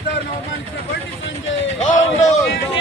సర్దార్ను అవమానించిన బండి సంజయ్.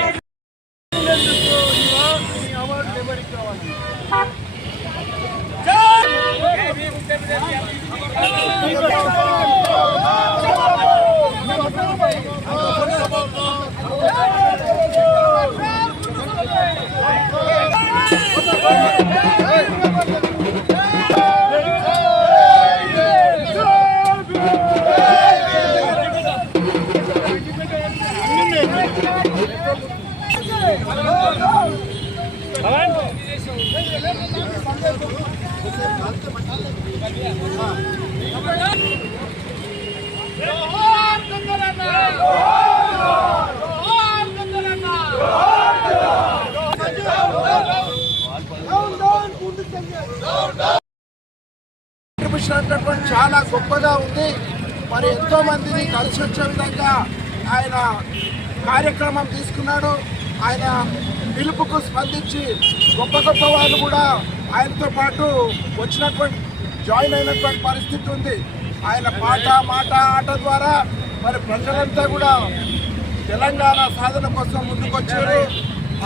చాలా గొప్పగా ఉంది. మరి ఎంతో మందిని కలిసి వచ్చే విధంగా ఆయన కార్యక్రమం తీసుకున్నాడు. ఆయన పిలుపుకు స్పందించి గొప్ప గొప్ప వాళ్ళు కూడా ఆయనతో పాటు వచ్చినటువంటి జాయిన్ అయినటువంటి పరిస్థితి ఉంది. ఆయన పాట మాట ఆట ద్వారా మరి ప్రజలంతా కూడా తెలంగాణ సాధన కోసం ముందుకొచ్చారు.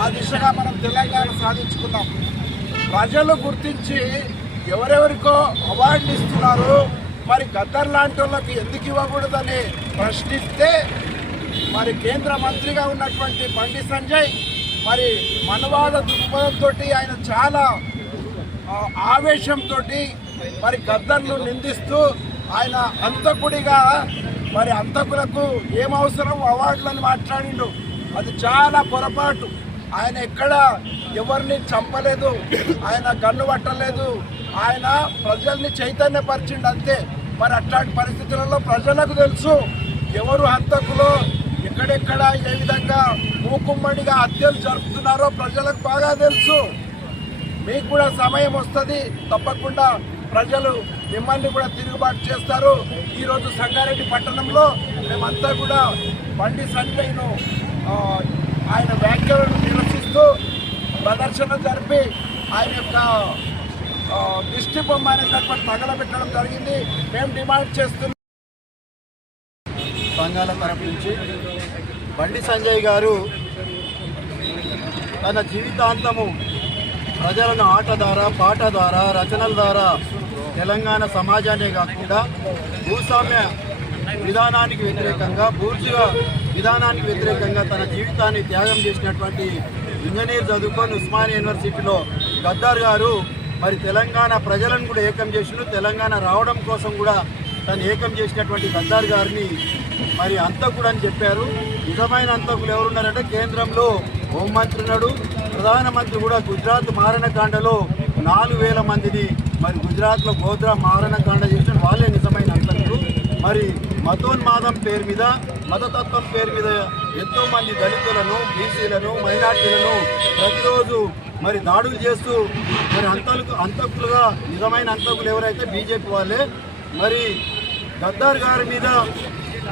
ఆ దిశగా మనం తెలంగాణ సాధించుకున్నాం. ప్రజలు గుర్తించి ఎవరెవరికో అవార్డులు ఇస్తున్నారు. మరి గద్దర్ లాంటి వాళ్ళకి ఎందుకు ఇవ్వకూడదని ప్రశ్నిస్తే మరి కేంద్ర మంత్రిగా ఉన్నటువంటి బండి సంజయ్ మరి మనవాద దృక్పథంతో ఆయన చాలా ఆవేశంతో మరి గద్దర్ను నిందిస్తూ ఆయన అంతకుడిగా మరి అంతకులకు ఏం అవసరం? అవార్డులని మాట్లాడిండు. అది చాలా పొరపాటు. ఆయన ఎక్కడ ఎవరిని చంపలేదు ఆయన గన్ను పట్టలేదు ఆయన ప్రజల్ని చైతన్యపరిచిండు అంతే. మరి అట్లాంటి పరిస్థితులలో ప్రజలకు తెలుసు ఎవరు హంతకులో ఎక్కడెక్కడ ఏ విధంగా మూకుమ్మడిగా హత్యలు జరుపుతున్నారో ప్రజలకు బాగా తెలుసు. మీకు కూడా సమయం వస్తుంది తప్పకుండా ప్రజలు మిమ్మల్ని కూడా తిరుగుబాటు చేస్తారు. ఈరోజు సంగారెడ్డి పట్టణంలో మేమంతా కూడా బండి సంజయ్ను ఆయన వ్యాఖ్యలను నిరసిస్తూ ప్రదర్శన జరిపి ఆయన యొక్క దిష్టి బొమ్మ అనేటటువంటి తగలబెట్టడం జరిగింది. మేము డిమాండ్ చేస్తున్నాం సంఘాల తరపు నుంచి బండి సంజయ్ గారు తన జీవితాంతము ప్రజలను ఆట ద్వారా పాట ద్వారా రచనల ద్వారా తెలంగాణ సమాజాన్ని కాకుండా భూస్వామ్య విధానానికి వ్యతిరేకంగా బూర్జుగా విధానానికి వ్యతిరేకంగా తన జీవితాన్ని త్యాగం చేసినటువంటి ఇంజనీర్ చదువుకొని ఉస్మానియా యూనివర్సిటీలో గద్దార్ గారు మరి తెలంగాణ ప్రజలను కూడా ఏకం చేసిండు. తెలంగాణ రావడం కోసం కూడా తను ఏకం చేసినటువంటి గద్దార్ గారిని మరి అంతకుడు అని చెప్పారు. నిజమైన అంతకులు ఎవరున్నారంటే కేంద్రంలో హోంమంత్రి ఉన్నాడు. ప్రధానమంత్రి కూడా గుజరాత్ మారణకాండలో నాలుగు వేల మందిని మరి గుజరాత్లో గోద్రా మారణకాండ చేసిన వాళ్ళే నిజమైన అంతకులు మరి మతోన్మాదం పేరు మీద మతతత్వం పేరు మీద ఎంతోమంది దళితులను బీసీలను మైనార్టీలను ప్రతిరోజు మరి దాడులు చేస్తూ మరి అంతకు అంతకులుగా నిజమైన అంతకులు ఎవరైతే బీజేపీ వాళ్ళే మరి గద్దార్ గారి మీద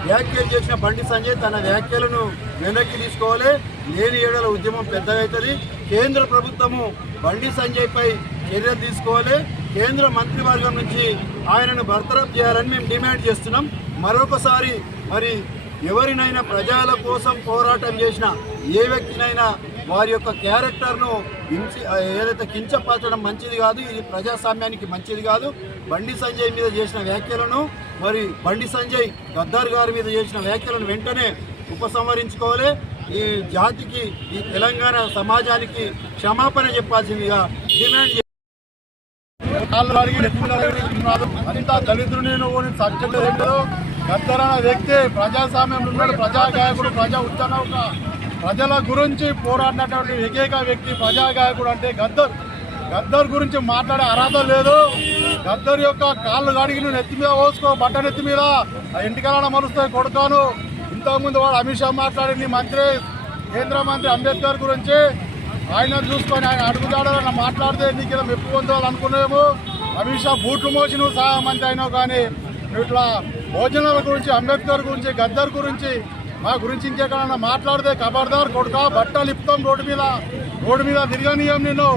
వ్యాఖ్యలు చేసిన బండి సంజయ్ తన వ్యాఖ్యలను వెనక్కి తీసుకోవాలి. లేని ఏడల ఉద్యమం పెద్దదవుతుంది కేంద్ర ప్రభుత్వము బండి సంజయ్పై చర్య తీసుకోవాలి. కేంద్ర మంత్రివర్గం నుంచి ఆయనను బర్తరఫ్ చేయాలని మేము డిమాండ్ చేస్తున్నాం. మరొకసారి మరి ఎవరినైనా ప్రజల కోసం పోరాటం చేసిన ఏ వ్యక్తినైనా వారి యొక్క క్యారెక్టర్ను హింసి ఏదైతే కించపరచడం మంచిది కాదు ఇది ప్రజాస్వామ్యానికి మంచిది కాదు. బండి సంజయ్ మీద చేసిన వ్యాఖ్యలను మరి బండి సంజయ్ గద్దార్ గారి మీద చేసిన వ్యాఖ్యలను వెంటనే ఉపసంహరించుకోవాలి. ఈ జాతికి ఈ తెలంగాణ సమాజానికి క్షమాపణ చెప్పాల్సిందిగా డిమాండ్ కాళ్ళు అంతా దళితుడిని నువ్వు సత్యం ఏంటో గద్దరన్న వ్యక్తి ప్రజాస్వామ్యం ఉన్నాడు ప్రజా గాయకుడు ప్రజా ఉత్తనౌక ప్రజల గురించి పోరాడినటువంటి ఏకైక వ్యక్తి ప్రజా గాయకుడు అంటే గద్దర్. గద్దర్ గురించి మాట్లాడే అర్హత లేదు. గద్దర్ యొక్క కాళ్ళు కడిగి నువ్వు నెత్తి మీద పోసుకో బట్ట నెత్తి మీద. ఆ ఇంటికాల మరుస్తాయి కొడుకాను. ఇంతకుముందు వాడు అమిత్ షా మాట్లాడింది మంత్రి కేంద్ర మంత్రి అంబేద్కర్ గురించి ఆయన చూసుకొని ఆయన అడుగుతాడని మాట్లాడితే నీకు ఇలా మెప్పు పొందాలనుకున్నాము అమిత్ షా బూట్లు మోసి నువ్వు సహా మంత్రి అయినావు కానీ ఇట్లా భోజనాల గురించి అంబేద్కర్ గురించి గద్దర్ గురించి మా గురించి ఇంకెక్కడన్నా మాట్లాడితే కబర్దార్ కొడుక బట్టలు ఇప్పుతాం రోడ్డు మీద రోడ్డు మీద తిరగనీయం నేను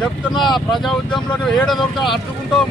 చెప్తున్నా ప్రజా ఉద్యమంలో నువ్వు ఏడ అడ్డుకుంటాం